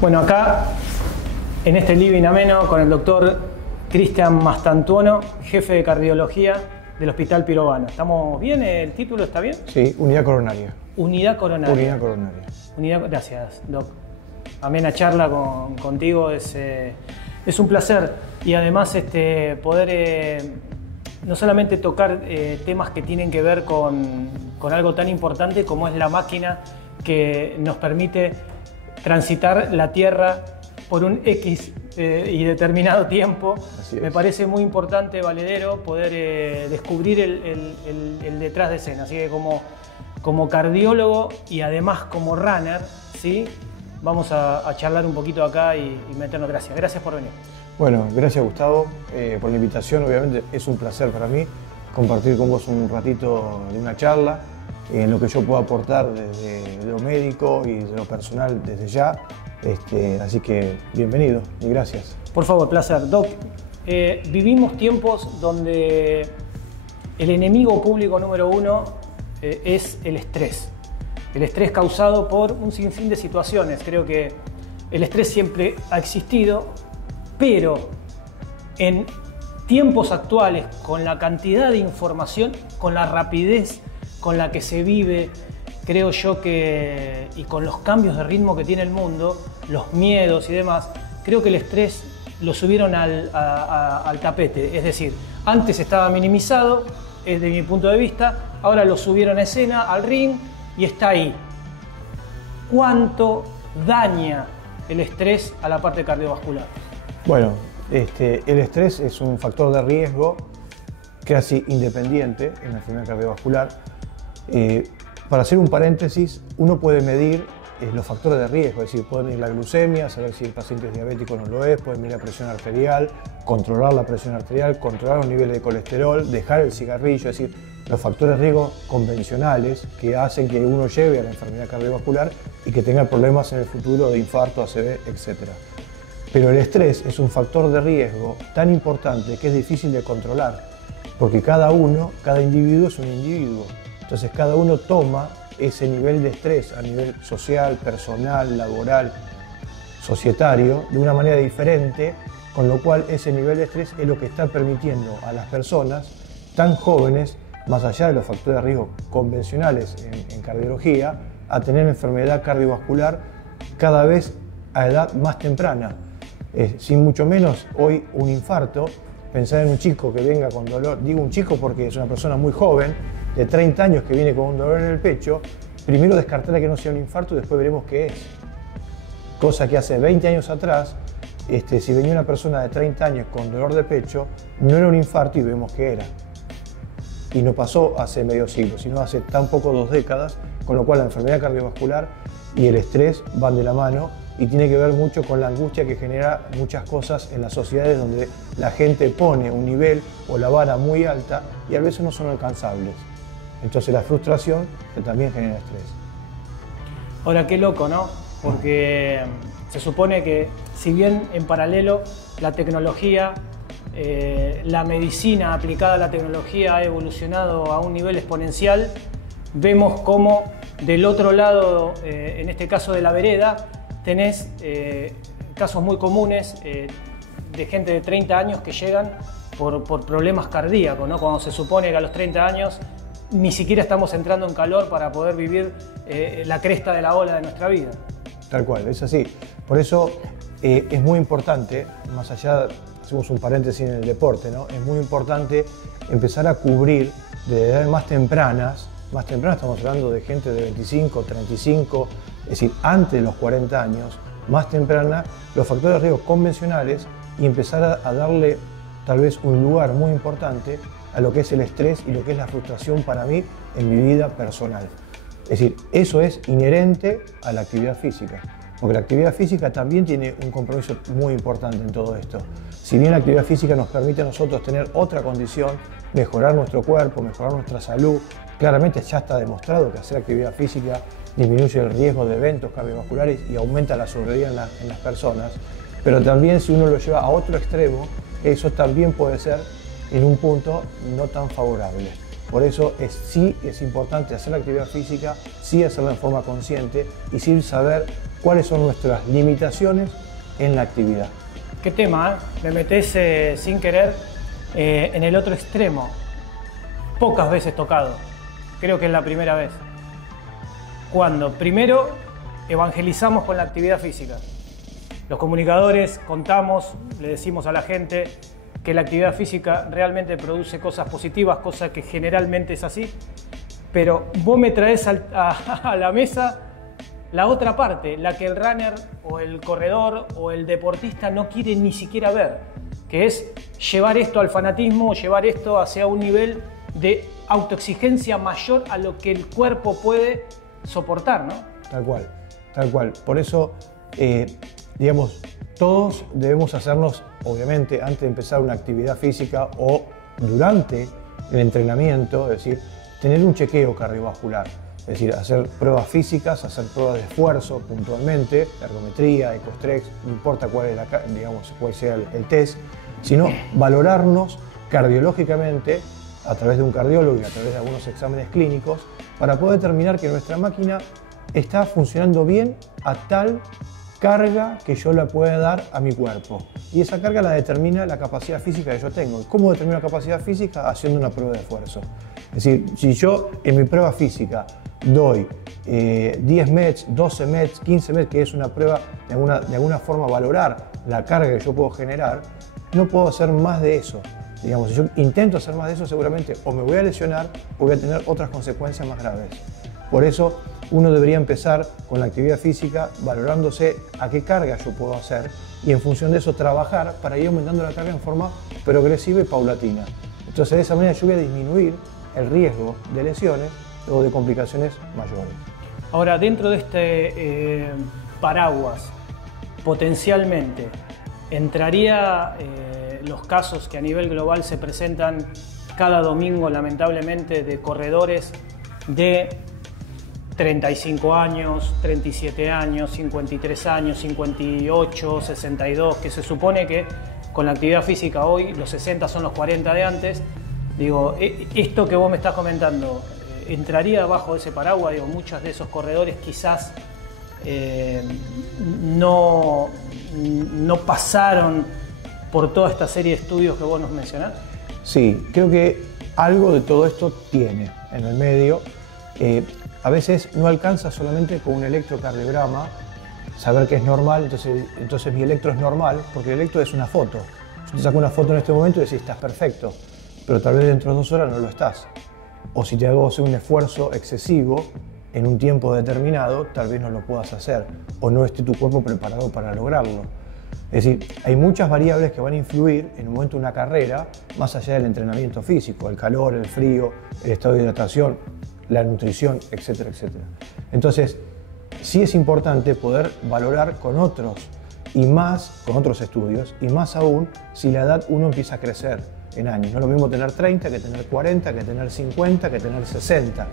Bueno, acá en este living ameno con el doctor Cristian Mastantuono, jefe de cardiología del Hospital Pirovano. ¿Estamos bien? ¿El título está bien? Sí, unidad coronaria. Unidad coronaria. Unidad coronaria. Gracias, doc. Amena charla contigo, es un placer. Y además poder no solamente tocar temas que tienen que ver con algo tan importante como es la máquina que nos permite transitar la Tierra por un X y determinado tiempo. Me parece muy importante, valedero, poder descubrir el detrás de escena. Así que como cardiólogo y además como runner, ¿sí? Vamos a charlar un poquito acá y meternos. Gracias por venir. Bueno, gracias Gustavo por la invitación. Obviamente es un placer para mí compartir con vos un ratito de una charla en lo que yo puedo aportar desde lo médico y de lo personal desde ya. Así que bienvenido y gracias. Por favor, placer. Doc, vivimos tiempos donde el enemigo público número uno es el estrés. El estrés causado por un sinfín de situaciones. Creo que el estrés siempre ha existido, pero en tiempos actuales, con la cantidad de información, con la rapidez con la que se vive, creo yo que, y con los cambios de ritmo que tiene el mundo, los miedos y demás, creo que el estrés lo subieron al tapete. Es decir, antes estaba minimizado, desde mi punto de vista, ahora lo subieron a escena, al ring, y está ahí. ¿Cuánto daña el estrés a la parte cardiovascular? Bueno, el estrés es un factor de riesgo casi independiente en la enfermedad cardiovascular. Para hacer un paréntesis, uno puede medir los factores de riesgo, es decir, puede medir la glucemia, saber si el paciente es diabético o no lo es, puede medir la presión arterial, controlar la presión arterial, controlar los niveles de colesterol, dejar el cigarrillo, es decir, los factores de riesgo convencionales que hacen que uno lleve a la enfermedad cardiovascular y que tenga problemas en el futuro de infarto, ACV, etc. Pero el estrés es un factor de riesgo tan importante que es difícil de controlar, porque cada individuo es un individuo. Entonces cada uno toma ese nivel de estrés a nivel social, personal, laboral, societario, de una manera diferente, con lo cual ese nivel de estrés es lo que está permitiendo a las personas tan jóvenes, más allá de los factores de riesgo convencionales en cardiología, a tener enfermedad cardiovascular cada vez a edad más temprana. Sin mucho menos hoy un infarto, pensar en un chico que venga con dolor, digo un chico porque es una persona muy joven, de 30 años que viene con un dolor en el pecho, primero descartará que no sea un infarto y después veremos qué es. Cosa que hace 20 años atrás, si venía una persona de 30 años con dolor de pecho, no era un infarto y vemos qué era. Y no pasó hace medio siglo, sino hace tan poco 2 décadas, con lo cual la enfermedad cardiovascular y el estrés van de la mano y tiene que ver mucho con la angustia que genera muchas cosas en las sociedades donde la gente pone un nivel o la vara muy alta y a veces no son alcanzables. Entonces la frustración que también genera estrés. Ahora, qué loco, ¿no? Porque se supone que si bien en paralelo la tecnología, la medicina aplicada a la tecnología ha evolucionado a un nivel exponencial, vemos cómo del otro lado, en este caso de la vereda, tenés casos muy comunes de gente de 30 años que llegan por problemas cardíacos, ¿no? Cuando se supone que a los 30 años ni siquiera estamos entrando en calor para poder vivir la cresta de la ola de nuestra vida. Tal cual, es así. Por eso es muy importante, más allá, hacemos un paréntesis en el deporte, ¿no? Es muy importante empezar a cubrir de edades más tempranas estamos hablando de gente de 25, 35, es decir, antes de los 40 años, más temprana, los factores de riesgo convencionales y empezar a darle tal vez un lugar muy importante a lo que es el estrés y lo que es la frustración para mí en mi vida personal. Es decir, eso es inherente a la actividad física, porque la actividad física también tiene un compromiso muy importante en todo esto. Si bien la actividad física nos permite a nosotros tener otra condición, mejorar nuestro cuerpo, mejorar nuestra salud, claramente ya está demostrado que hacer actividad física disminuye el riesgo de eventos cardiovasculares y aumenta la sobrevida en las personas, pero también si uno lo lleva a otro extremo, eso también puede ser en un punto no tan favorable. Por eso sí es importante hacer la actividad física, sí hacerla en forma consciente y sí saber cuáles son nuestras limitaciones en la actividad. Qué tema, ¿eh? Me metés sin querer en el otro extremo. Pocas veces tocado, creo que es la primera vez. Cuando primero evangelizamos con la actividad física. Los comunicadores contamos, le decimos a la gente que la actividad física realmente produce cosas positivas, cosa que generalmente es así, pero vos me traes a la mesa la otra parte, la que el runner o el corredor o el deportista no quiere ni siquiera ver, que es llevar esto al fanatismo, llevar esto hacia un nivel de autoexigencia mayor a lo que el cuerpo puede soportar, ¿no? Tal cual, tal cual. Por eso, digamos, todos debemos hacernos, obviamente, antes de empezar una actividad física o durante el entrenamiento, es decir, tener un chequeo cardiovascular. Es decir, hacer pruebas físicas, hacer pruebas de esfuerzo puntualmente, ergometría, ecostrex, no importa cuál sea el test, sino valorarnos cardiológicamente a través de un cardiólogo y a través de algunos exámenes clínicos para poder determinar que nuestra máquina está funcionando bien a tal carga que yo la pueda dar a mi cuerpo. Y esa carga la determina la capacidad física que yo tengo. ¿Cómo determino la capacidad física? Haciendo una prueba de esfuerzo. Es decir, si yo en mi prueba física doy 10 METs, 12 METs, 15 METs, que es una prueba de alguna forma valorar la carga que yo puedo generar, no puedo hacer más de eso. Digamos, si yo intento hacer más de eso, seguramente o me voy a lesionar o voy a tener otras consecuencias más graves. Por eso uno debería empezar con la actividad física valorándose a qué carga yo puedo hacer y en función de eso trabajar para ir aumentando la carga en forma progresiva y paulatina. Entonces de esa manera yo voy a disminuir el riesgo de lesiones o de complicaciones mayores. Ahora, dentro de este paraguas, potencialmente, ¿entraría los casos que a nivel global se presentan cada domingo, lamentablemente, de corredores de 35 años, 37 años, 53 años, 58, 62, que se supone que con la actividad física hoy los 60 son los 40 de antes? Digo, esto que vos me estás comentando, ¿entraría bajo ese paraguas? Digo, muchos de esos corredores quizás no pasaron por toda esta serie de estudios que vos nos mencionás. Sí, creo que algo de todo esto tiene en el medio. A veces no alcanza solamente con un electrocardiograma saber que es normal, entonces mi electro es normal, porque el electro es una foto. Yo te saco una foto en este momento y decís, estás perfecto, pero tal vez dentro de 2 horas no lo estás. O si te hago hacer un esfuerzo excesivo en un tiempo determinado, tal vez no lo puedas hacer, o no esté tu cuerpo preparado para lograrlo. Es decir, hay muchas variables que van a influir en un momento de una carrera, más allá del entrenamiento físico, el calor, el frío, el estado de hidratación, la nutrición, etcétera, etcétera. Entonces, sí es importante poder valorar con otros estudios, y más aún si la edad uno empieza a crecer en años. No es lo mismo tener 30 que tener 40, que tener 50, que tener 60.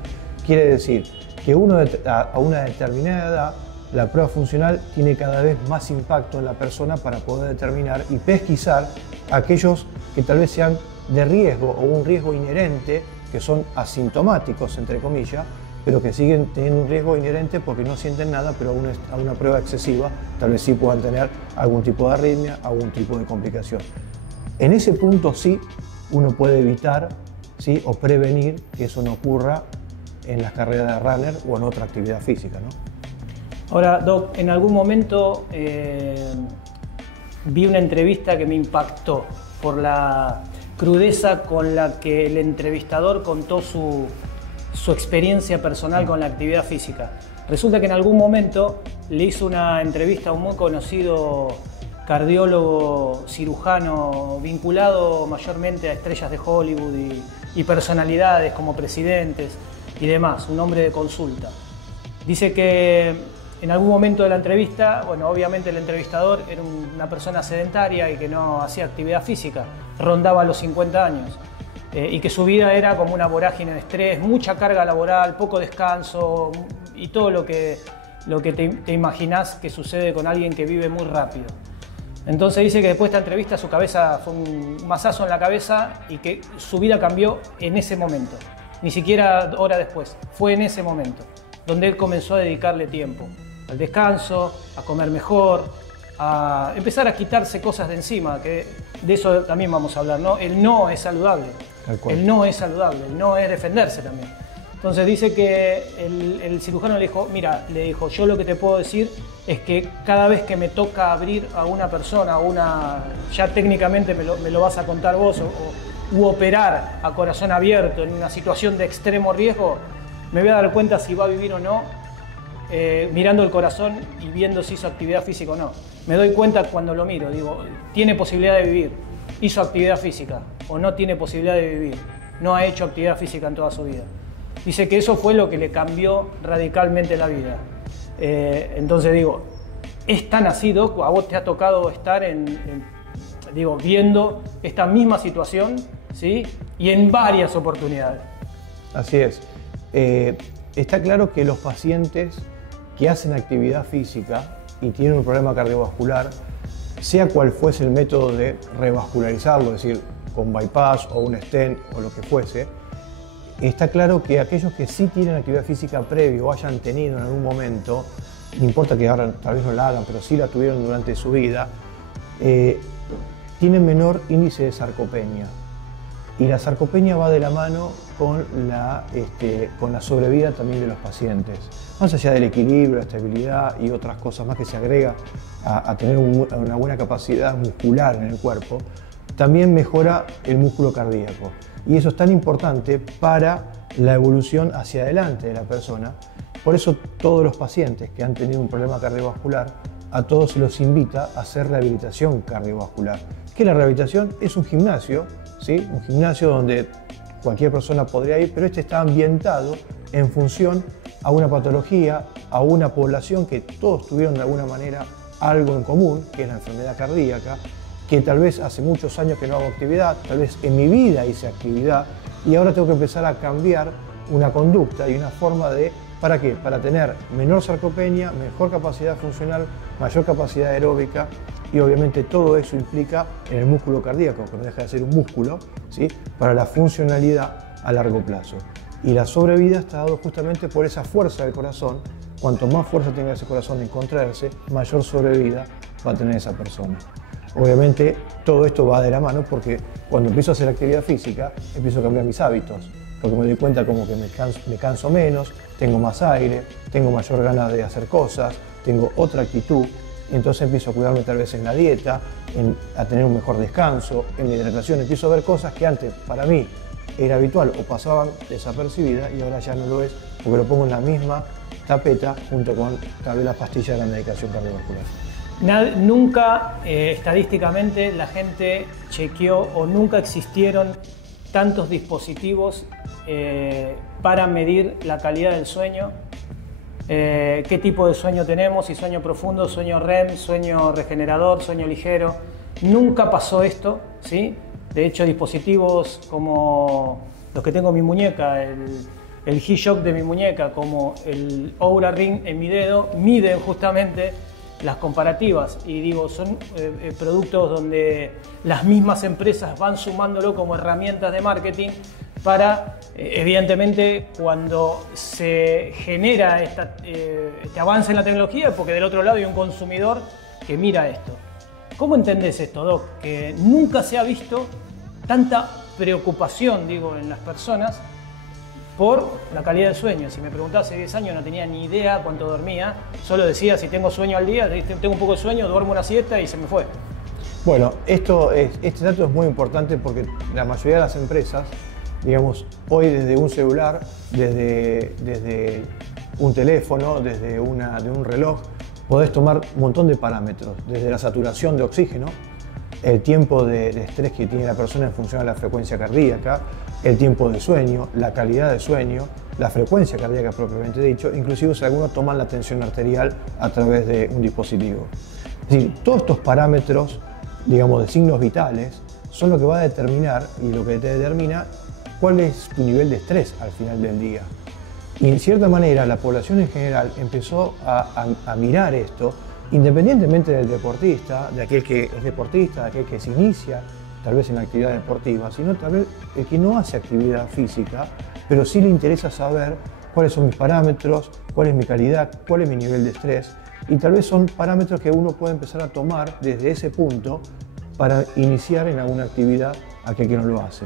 Quiere decir que uno a una determinada edad, la prueba funcional tiene cada vez más impacto en la persona para poder determinar y pesquisar aquellos que tal vez sean de riesgo o un riesgo inherente, que son asintomáticos, entre comillas, pero que siguen teniendo un riesgo inherente porque no sienten nada, pero a una prueba excesiva tal vez sí puedan tener algún tipo de arritmia, algún tipo de complicación. En ese punto sí uno puede evitar, ¿sí?, o prevenir que eso no ocurra en las carreras de runner o en otra actividad física, ¿no? Ahora, Doc, en algún momento vi una entrevista que me impactó por la crudeza con la que el entrevistador contó su experiencia personal con la actividad física. Resulta que en algún momento le hizo una entrevista a un muy conocido cardiólogo cirujano vinculado mayormente a estrellas de Hollywood y personalidades como presidentes y demás, un hombre de consulta. Dice que en algún momento de la entrevista, bueno, obviamente el entrevistador era una persona sedentaria y que no hacía actividad física, rondaba los 50 años, y que su vida era como una vorágine de estrés, mucha carga laboral, poco descanso y todo lo que te imaginás que sucede con alguien que vive muy rápido. Entonces dice que después de esta entrevista su cabeza fue un mazazo en la cabeza y que su vida cambió en ese momento. ni siquiera hora después, fue en ese momento, donde él comenzó a dedicarle tiempo al descanso, a comer mejor, a empezar a quitarse cosas de encima, que de eso también vamos a hablar, ¿no? El no es saludable, el no es saludable, el no es defenderse también. Entonces dice que el cirujano le dijo, mira, le dijo, yo lo que te puedo decir es que cada vez que me toca abrir a una persona, ya técnicamente me lo vas a contar vos, u operar a corazón abierto en una situación de extremo riesgo, me voy a dar cuenta si va a vivir o no, mirando el corazón y viendo si hizo actividad física o no. Me doy cuenta cuando lo miro, digo, tiene posibilidad de vivir, hizo actividad física o no tiene posibilidad de vivir, no ha hecho actividad física en toda su vida. Dice que eso fue lo que le cambió radicalmente la vida. Entonces digo, es tan así, Doc, a vos te ha tocado estar viendo esta misma situación, ¿sí? Y en varias oportunidades. Así es. Está claro que los pacientes que hacen actividad física y tienen un problema cardiovascular, sea cual fuese el método de revascularizarlo, es decir, con bypass o un stent o lo que fuese, está claro que aquellos que sí tienen actividad física previa o hayan tenido en algún momento, no importa que ahora tal vez no la hagan, pero sí la tuvieron durante su vida, tienen menor índice de sarcopenia. Y la sarcopenia va de la mano con la sobrevida también de los pacientes. Más allá del equilibrio, la estabilidad y otras cosas más que se agrega a tener una buena capacidad muscular en el cuerpo, también mejora el músculo cardíaco. Y eso es tan importante para la evolución hacia adelante de la persona. Por eso todos los pacientes que han tenido un problema cardiovascular, a todos se los invita a hacer rehabilitación cardiovascular. Que la rehabilitación es un gimnasio, ¿sí? Un gimnasio donde cualquier persona podría ir, pero este está ambientado en función a una patología, a una población que todos tuvieron de alguna manera algo en común, que es la enfermedad cardíaca, que tal vez hace muchos años que no hago actividad, tal vez en mi vida hice actividad y ahora tengo que empezar a cambiar una conducta y una forma de, ¿para qué? Para tener menor sarcopenia, mejor capacidad funcional, mayor capacidad aeróbica y obviamente todo eso implica en el músculo cardíaco, que no deja de ser un músculo, ¿sí? Para la funcionalidad a largo plazo. Y la sobrevida está dado justamente por esa fuerza del corazón. Cuanto más fuerza tenga ese corazón en contraerse, mayor sobrevida va a tener esa persona. Obviamente todo esto va de la mano porque cuando empiezo a hacer actividad física empiezo a cambiar mis hábitos, porque me doy cuenta como que me canso menos, tengo más aire, tengo mayor ganas de hacer cosas, tengo otra actitud, y entonces empiezo a cuidarme tal vez en la dieta, a tener un mejor descanso, en la hidratación, empiezo a ver cosas que antes para mí era habitual o pasaban desapercibidas y ahora ya no lo es porque lo pongo en la misma tapeta junto con tal vez las pastillas de la medicación cardiovascular. Nunca estadísticamente la gente chequeó o nunca existieron tantos dispositivos para medir la calidad del sueño, qué tipo de sueño tenemos, si sueño profundo, sueño REM, sueño regenerador, sueño ligero. Nunca pasó esto, ¿sí? De hecho, dispositivos como los que tengo en mi muñeca, el G-Shock de mi muñeca, como el Oura Ring en mi dedo, miden justamente las comparativas y digo, son productos donde las mismas empresas van sumándolo como herramientas de marketing para, evidentemente, cuando se genera este avance en la tecnología, porque del otro lado hay un consumidor que mira esto. ¿Cómo entendés esto, Doc? Que nunca se ha visto tanta preocupación, digo, en las personas por la calidad del sueño. Si me preguntaba hace 10 años no tenía ni idea cuánto dormía, solo decía si tengo sueño al día, tengo un poco de sueño, duermo una siesta y se me fue. Bueno, este dato es muy importante porque la mayoría de las empresas, digamos, hoy desde un celular, desde un teléfono, desde un reloj, podés tomar un montón de parámetros, desde la saturación de oxígeno, el tiempo de estrés que tiene la persona en función de la frecuencia cardíaca, el tiempo de sueño, la calidad de sueño, la frecuencia cardíaca propiamente dicho, inclusive si algunos toman la tensión arterial a través de un dispositivo. Es decir, todos estos parámetros, digamos, de signos vitales, son lo que va a determinar y lo que te determina cuál es tu nivel de estrés al final del día. Y en cierta manera la población en general empezó a mirar esto, independientemente del deportista, de aquel que es deportista, de aquel que se inicia tal vez en la actividad deportiva, sino tal vez el que no hace actividad física, pero sí le interesa saber cuáles son mis parámetros, cuál es mi calidad, cuál es mi nivel de estrés, y tal vez son parámetros que uno puede empezar a tomar desde ese punto para iniciar en alguna actividad aquel que no lo hace,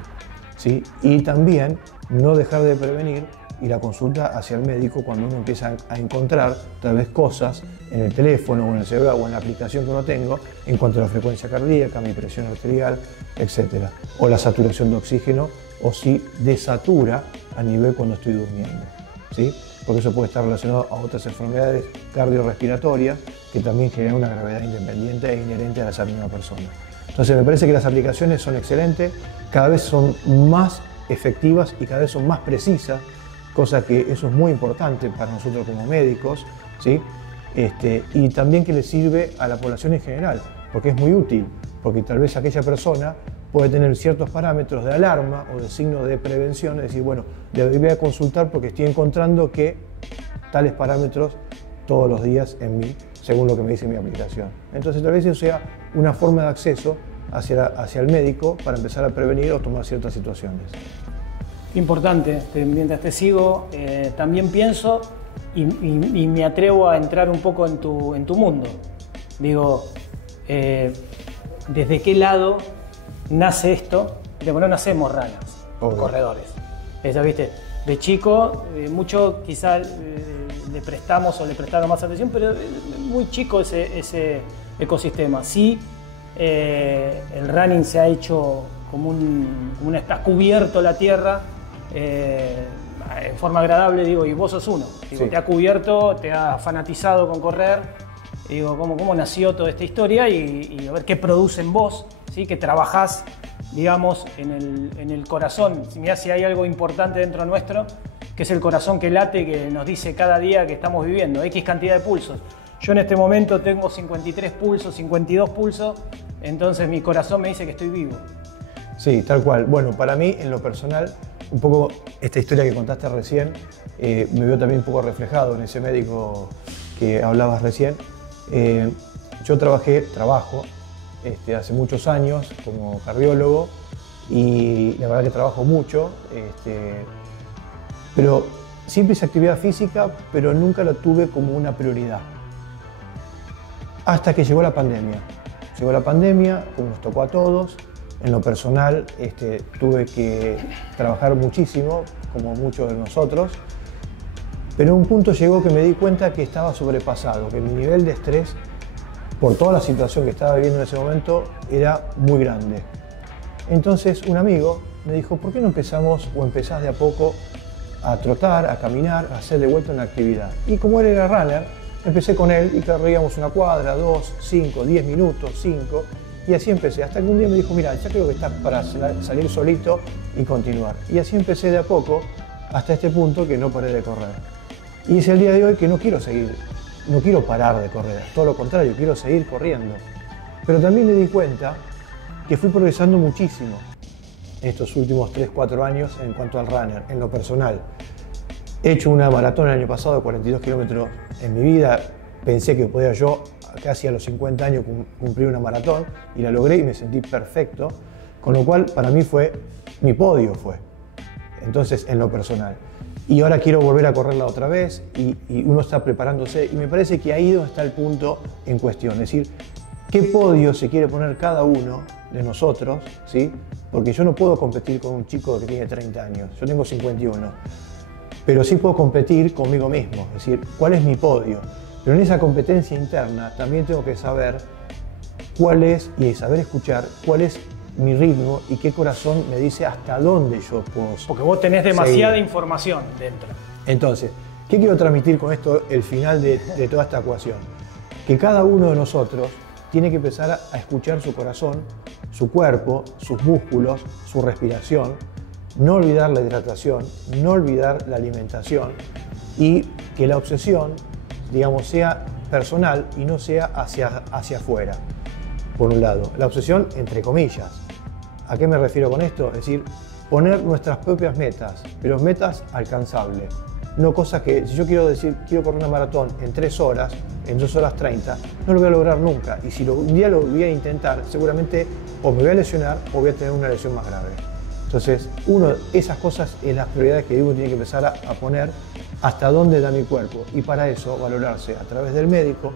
¿sí? Y también no dejar de prevenir y la consulta hacia el médico cuando uno empieza a encontrar tal vez cosas en el teléfono o en el celular o en la aplicación que uno tengo en cuanto a la frecuencia cardíaca, mi presión arterial, etc. O la saturación de oxígeno, o si desatura a nivel cuando estoy durmiendo, ¿sí? Porque eso puede estar relacionado a otras enfermedades cardiorrespiratorias que también generan una gravedad independiente e inherente a esa misma persona. Entonces me parece que las aplicaciones son excelentes, cada vez son más efectivas y cada vez son más precisas, cosa que eso es muy importante para nosotros como médicos, ¿sí? Y también que le sirve a la población en general, porque es muy útil, porque tal vez aquella persona puede tener ciertos parámetros de alarma o de signos de prevención, es decir, bueno, debería consultar porque estoy encontrando que tales parámetros todos los días en mí, según lo que me dice mi aplicación. Entonces tal vez eso sea una forma de acceso hacia el médico para empezar a prevenir o tomar ciertas situaciones. Importante, mientras te sigo, también pienso y me atrevo a entrar un poco en tu mundo. Digo, ¿desde qué lado nace esto? Porque no nacemos ranas, corredores. Esa, ¿viste? De chico, mucho quizá le prestamos o le prestaron más atención, pero muy chico ese ecosistema. Sí, el running se ha hecho como está cubierto la tierra en forma agradable, digo, y vos sos uno. Digo, sí. Te ha cubierto, te ha fanatizado con correr. Y digo, ¿cómo nació toda esta historia? Y a ver qué produce en vos, ¿sí? Que trabajás, digamos, en el corazón. Mirá si hay algo importante dentro nuestro, que es el corazón que late, que nos dice cada día que estamos viviendo, X cantidad de pulsos. Yo en este momento tengo 53 pulsos, 52 pulsos, entonces mi corazón me dice que estoy vivo. Sí, tal cual. Bueno, para mí, en lo personal, un poco esta historia que contaste recién, me veo también un poco reflejado en ese médico que hablabas recién. Yo trabajo hace muchos años como cardiólogo y la verdad que trabajo mucho, pero siempre hice actividad física, pero nunca la tuve como una prioridad. Hasta que llegó la pandemia. Llegó la pandemia, como nos tocó a todos. En lo personal tuve que trabajar muchísimo, como muchos de nosotros, pero un punto llegó que me di cuenta que estaba sobrepasado, que mi nivel de estrés, por toda la situación que estaba viviendo en ese momento, era muy grande. Entonces un amigo me dijo, ¿por qué no empezamos o empezás de a poco a trotar, a caminar, a hacer de vuelta una actividad? Y como él era runner, empecé con él y corríamos una cuadra, 2, 5, 10 minutos, 5, y así empecé, hasta que un día me dijo, mira, ya creo que estás para salir solito y continuar. Y así empecé de a poco hasta este punto que no paré de correr. Y es el día de hoy que no quiero parar de correr, todo lo contrario, quiero seguir corriendo. Pero también me di cuenta que fui progresando muchísimo en estos últimos 3, 4 años en cuanto al runner, en lo personal. He hecho una maratón el año pasado de 42 kilómetros en mi vida, pensé que podía yo casi a los 50 años cumplir una maratón y la logré y me sentí perfecto, con lo cual para mí mi podio fue, entonces en lo personal. Y ahora quiero volver a correrla otra vez y uno está preparándose y me parece que ahí es donde está el punto en cuestión, es decir, qué podio se quiere poner cada uno de nosotros, ¿sí? Porque yo no puedo competir con un chico que tiene 30 años, yo tengo 51, pero sí puedo competir conmigo mismo, es decir, ¿cuál es mi podio? Pero en esa competencia interna también tengo que saber cuál es y saber escuchar cuál es mi ritmo y qué corazón me dice hasta dónde yo puedo. Porque vos tenés demasiada información dentro. Entonces, ¿qué quiero transmitir con esto, el final de toda esta ecuación? Que cada uno de nosotros tiene que empezar a escuchar su corazón, su cuerpo, sus músculos, su respiración, no olvidar la hidratación, no olvidar la alimentación y que la obsesión, digamos, sea personal y no sea hacia afuera, por un lado. La obsesión, entre comillas. ¿A qué me refiero con esto? Es decir, poner nuestras propias metas, pero metas alcanzables. No cosas que, si yo quiero correr una maratón en 3 horas, en 2 horas 30, no lo voy a lograr nunca. Y si un día lo voy a intentar, seguramente o me voy a lesionar o voy a tener una lesión más grave. Entonces, esas cosas es las prioridades que uno tiene que empezar a poner hasta dónde da mi cuerpo. Y para eso valorarse a través del médico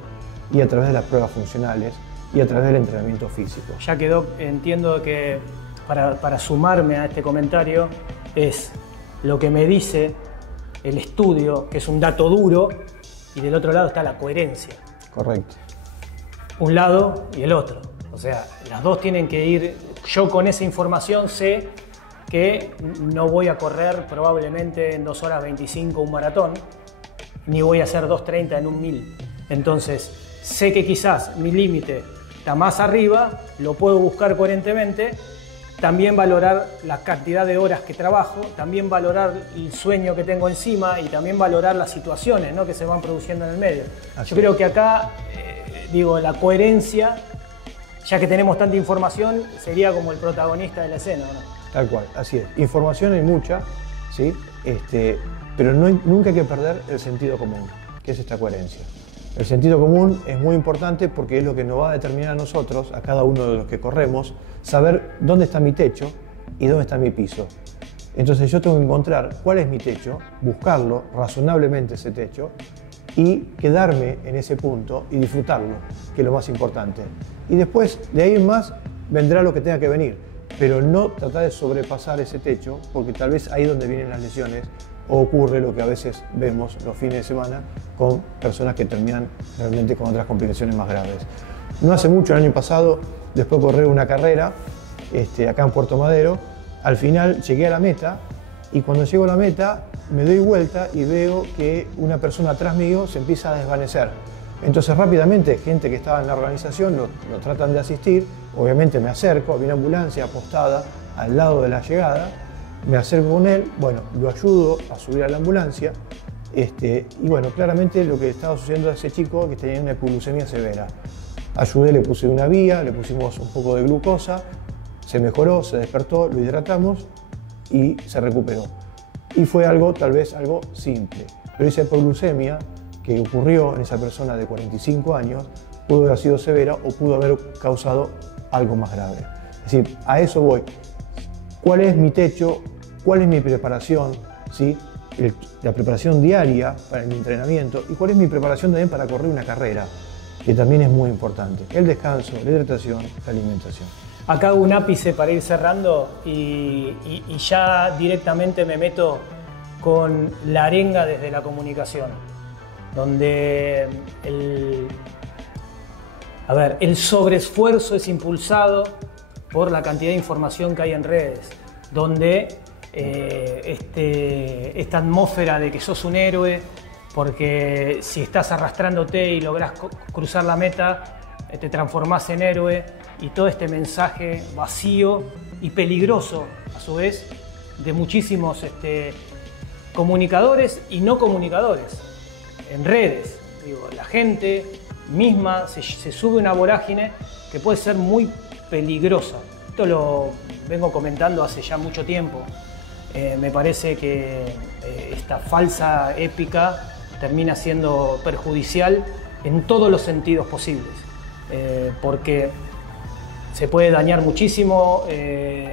y a través de las pruebas funcionales y a través del entrenamiento físico. Ya quedó, entiendo que para sumarme a este comentario es lo que me dice el estudio, que es un dato duro, y del otro lado está la coherencia. Correcto. Un lado y el otro. O sea, las dos tienen que ir. Yo con esa información sé que no voy a correr probablemente en 2 horas 25 un maratón, ni voy a hacer 2:30 en un 1000. Entonces, sé que quizás mi límite está más arriba, lo puedo buscar coherentemente, también valorar la cantidad de horas que trabajo, también valorar el sueño que tengo encima y también valorar las situaciones, ¿no?, que se van produciendo en el medio. Yo creo que acá, la coherencia, ya que tenemos tanta información, sería como el protagonista de la escena, ¿no? Tal cual, así es. Información hay mucha, ¿sí? Pero nunca hay que perder el sentido común, que es esta coherencia. El sentido común es muy importante porque es lo que nos va a determinar a nosotros, a cada uno de los que corremos, saber dónde está mi techo y dónde está mi piso. Entonces yo tengo que encontrar cuál es mi techo, buscarlo razonablemente ese techo y quedarme en ese punto y disfrutarlo, que es lo más importante. Y después, de ahí en más, vendrá lo que tenga que venir, pero no tratar de sobrepasar ese techo, porque tal vez ahí es donde vienen las lesiones o ocurre lo que a veces vemos los fines de semana con personas que terminan realmente con otras complicaciones más graves. No hace mucho, el año pasado, después de correr una carrera acá en Puerto Madero, al final llegué a la meta y cuando llego a la meta me doy vuelta y veo que una persona atrás mío se empieza a desvanecer. Entonces rápidamente gente que estaba en la organización lo tratan de asistir, obviamente me acerco, había una ambulancia apostada al lado de la llegada, me acerco con él, bueno, lo ayudo a subir a la ambulancia y bueno, claramente lo que estaba sucediendo a ese chico que tenía una hipoglucemia severa. Ayudé, le puse una vía, le pusimos un poco de glucosa, se mejoró, se despertó, lo hidratamos y se recuperó. Y fue algo, tal vez algo simple, pero esa hipoglucemia que ocurrió en esa persona de 45 años pudo haber sido severa o pudo haber causado algo más grave. Es decir, a eso voy. ¿Cuál es mi techo? ¿Cuál es mi preparación? ¿Sí? La preparación diaria para mi entrenamiento y cuál es mi preparación también para correr una carrera, que también es muy importante. El descanso, la hidratación, la alimentación. Acá hago un ápice para ir cerrando y ya directamente me meto con la arenga desde la comunicación, donde el sobreesfuerzo es impulsado por la cantidad de información que hay en redes, donde esta atmósfera de que sos un héroe, porque si estás arrastrándote y lográs cruzar la meta, te transformás en héroe, y todo este mensaje vacío y peligroso, a su vez, de muchísimos comunicadores y no comunicadores en redes. La gente misma se sube a una vorágine que puede ser muy peligrosa. Esto lo vengo comentando hace ya mucho tiempo. Me parece que esta falsa épica termina siendo perjudicial en todos los sentidos posibles, porque se puede dañar muchísimo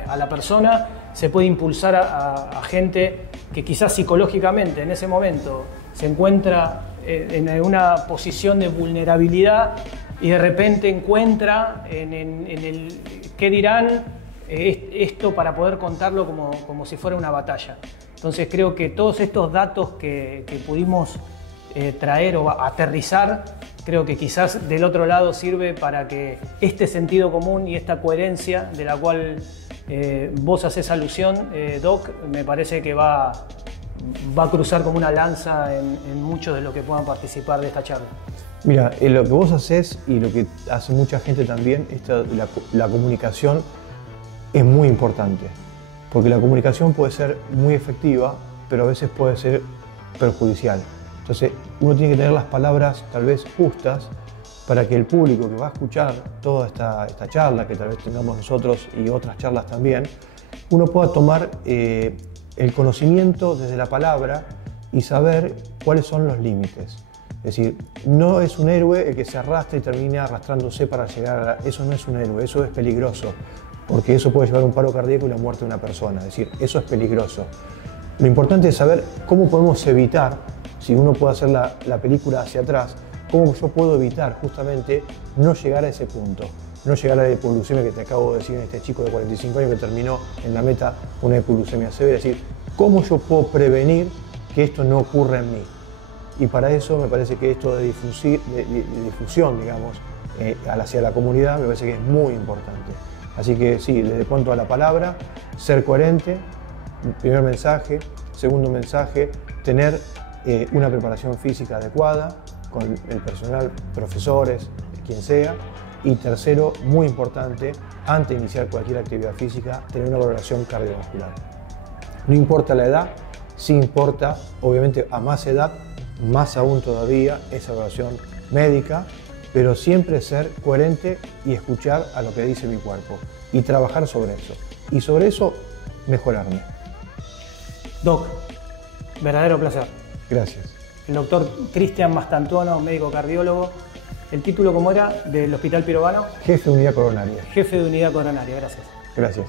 a la persona, se puede impulsar a gente que quizás psicológicamente en ese momento se encuentra en una posición de vulnerabilidad y de repente encuentra en el qué dirán esto para poder contarlo como si fuera una batalla. Entonces creo que todos estos datos que pudimos traer o aterrizar, creo que quizás del otro lado sirve para que este sentido común y esta coherencia de la cual vos haces alusión, Doc, me parece que va a cruzar como una lanza en muchos de los que puedan participar de esta charla. Mira, lo que vos haces y lo que hace mucha gente también, la comunicación es muy importante, porque la comunicación puede ser muy efectiva, pero a veces puede ser perjudicial. Entonces, uno tiene que tener las palabras tal vez justas para que el público que va a escuchar toda esta charla, que tal vez tengamos nosotros y otras charlas también, uno pueda tomar el conocimiento desde la palabra y saber cuáles son los límites. Es decir, no es un héroe el que se arrastra y termina arrastrándose para llegar a... Eso no es un héroe, eso es peligroso. porque eso puede llevar a un paro cardíaco y la muerte de una persona. Es decir, eso es peligroso. Lo importante es saber cómo podemos evitar, si uno puede hacer la película hacia atrás, cómo yo puedo evitar justamente no llegar a ese punto, no llegar a la hipoglucemia que te acabo de decir en este chico de 45 años que terminó en la meta una hipoglucemia severa. Es decir, cómo yo puedo prevenir que esto no ocurra en mí. Y para eso me parece que esto de difusión, digamos, hacia la comunidad, me parece que es muy importante. Así que sí, desde cuanto a la palabra, ser coherente, primer mensaje. Segundo mensaje, tener una preparación física adecuada con el personal, profesores, quien sea. Y tercero, muy importante, antes de iniciar cualquier actividad física, tener una valoración cardiovascular. No importa la edad, sí importa, obviamente a más edad, más aún todavía, esa evaluación médica, pero siempre ser coherente y escuchar a lo que dice mi cuerpo y trabajar sobre eso. Y sobre eso, mejorarme. Doc, verdadero placer. Gracias. El doctor Cristian Mastantuono, médico cardiólogo. ¿El título cómo era del Hospital Pirovano? Jefe de unidad coronaria. Jefe de unidad coronaria, gracias. Gracias.